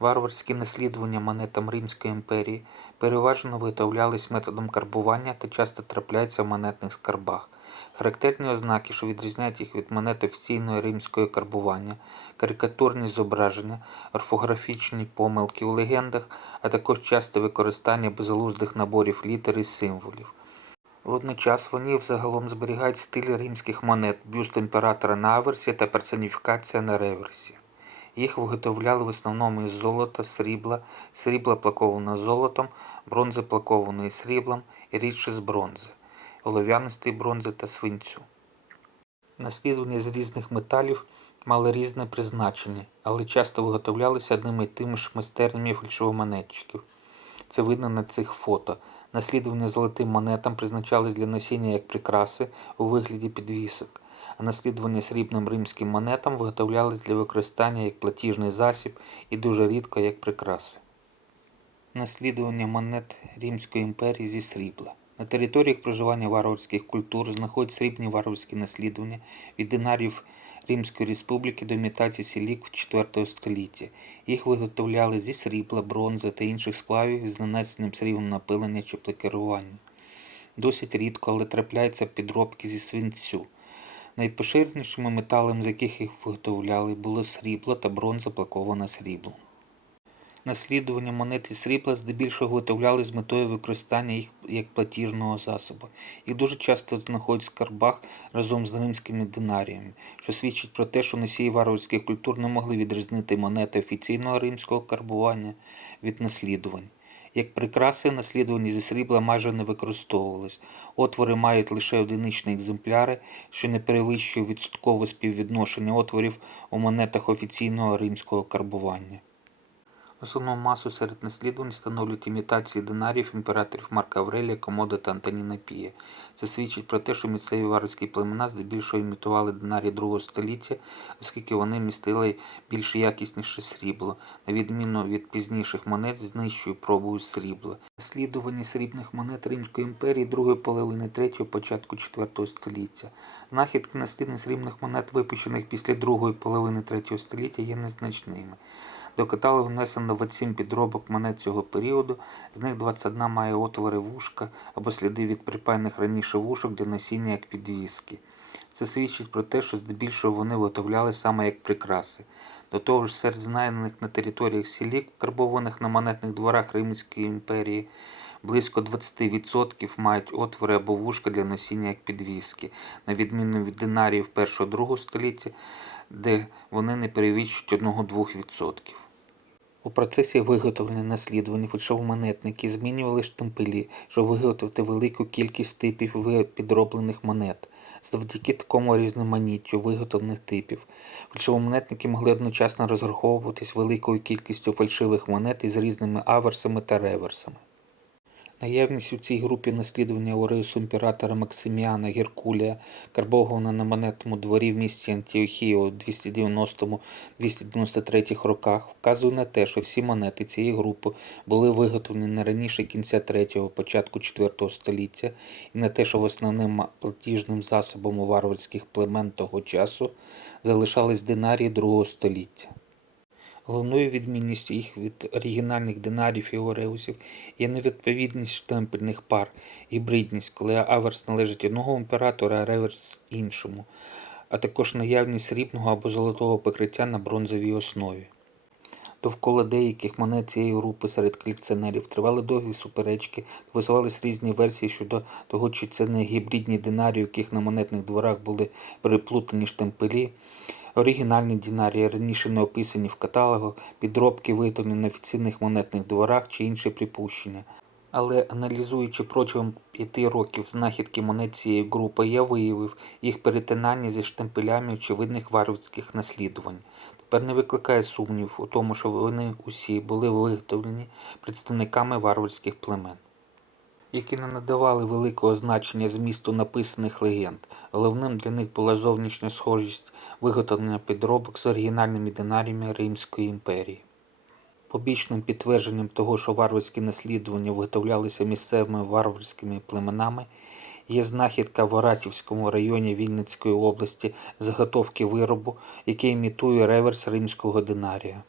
Варварські наслідування монетам Римської імперії переважно виготовлялись методом карбування та часто трапляються в монетних скарбах. Характерні ознаки, що відрізняють їх від монет офіційної римської карбування, карикатурні зображення, орфографічні помилки у легендах, а також часте використання безглуздих наборів літер і символів. Водночас вони взагалом зберігають стиль римських монет, бюст імператора на аверсі та персоніфікація на реверсі. Їх виготовляли в основному із золота, срібла, срібла плакованого золотом, бронзи плакованої сріблом і рідше з бронзи, олов'янистої бронзи та свинцю. Наслідування з різних металів мали різне призначення, але часто виготовлялися одними і тими ж майстернями фальшивомонетчиків. Це видно на цих фото. Наслідування золотим монетам призначались для носіння як прикраси у вигляді підвісок, наслідування срібним римським монетам виготовлялись для використання як платіжний засіб і дуже рідко як прикраси. Наслідування монет Римської імперії зі срібла. На територіях проживання варварських культур знаходять срібні варварські наслідування від динарів Римської республіки до імітації сілік в 4 столітті. Їх виготовляли зі срібла, бронзи та інших сплавів з нанесенням сріблом напилення чи плекерування. Досить рідко, але трапляються підробки зі свинцю. Найпоширенішими металами, з яких їх виготовляли, було срібло та бронза плакована сріблом. Наслідування монет із срібла здебільшого виготовляли з метою використання їх як платіжного засобу. Їх дуже часто знаходять в скарбах разом з римськими динаріями, що свідчить про те, що носії варварських культур не могли відрізнити монети офіційного римського карбування від наслідувань. Як прикраси, наслідувані зі срібла майже не використовувались. Отвори мають лише одиничні екземпляри, що не перевищує відсоткове співвідношення отворів у монетах офіційного римського карбування. Основну масу серед наслідувань становлюють імітації динарів імператорів Марка Аврелія, Комода та Антоніна Пія. Це свідчить про те, що місцеві варварські племена здебільшого імітували динарі другого століття, оскільки вони містили більш якісніше срібло, на відміну від пізніших монет з нижчою пробою срібла. Наслідування срібних монет Римської імперії другої половини третього початку четвертого століття. Знахідки наслідних срібних монет, випущених після другої половини третього століття, є незначними. До каталогу внесено 27 підробок монет цього періоду, з них 21 має отвори вушка або сліди від припаяних раніше вушок для носіння як підвіски. Це свідчить про те, що здебільшого вони виготовляли саме як прикраси. До того ж, серед знайдених на територіях сілік, карбованих на монетних дворах Римської імперії, близько 20% мають отвори або вушка для носіння як підвіски, на відміну від динаріїв 1-2 століття, де вони не перевищують 1-2%. У процесі виготовлення наслідувань фальшивомонетники змінювали штемпелі, щоб виготовити велику кількість типів підроблених монет. Завдяки такому різноманіттю виготовлених типів, фальшивомонетники могли одночасно розраховуватись великою кількістю фальшивих монет із різними аверсами та реверсами. Наявність у цій групі наслідування Ореусу імператора Максиміана Геркулія, карбованого на монетному дворі в місті Антіохії у 290-293 роках, вказує на те, що всі монети цієї групи були виготовлені не раніше кінця 3-го, початку 4 століття, і на те, що основним платіжним засобом у варварських племен того часу залишались динарії 2 століття. Головною відмінністю їх від оригінальних динарів і ореусів є невідповідність штемпельних пар, гібридність, коли аверс належить одного імператора, а реверс іншому, а також наявність срібного або золотого покриття на бронзовій основі. Довкола деяких монет цієї групи серед колекціонерів тривали довгі суперечки, висувались різні версії щодо того, чи це не гібридні динарії, у яких на монетних дворах були переплутані штемпелі, оригінальні динарії, раніше не описані в каталогах, підробки виготовлені на офіційних монетних дворах чи інші припущення. Але аналізуючи протягом п'яти років знахідки монет цієї групи, я виявив їх перетинання зі штемпелями очевидних варварських наслідувань. Тепер не викликає сумнів у тому, що вони усі були виготовлені представниками варварських племен, які не надавали великого значення змісту написаних легенд. Головним для них була зовнішня схожість виготовлення підробок з оригінальними динаріями Римської імперії. Побічним підтвердженням того, що варварські наслідування виготовлялися місцевими варварськими племенами, є знахідка в Оратівському районі Вінницької області заготовки виробу, який імітує реверс римського динарія.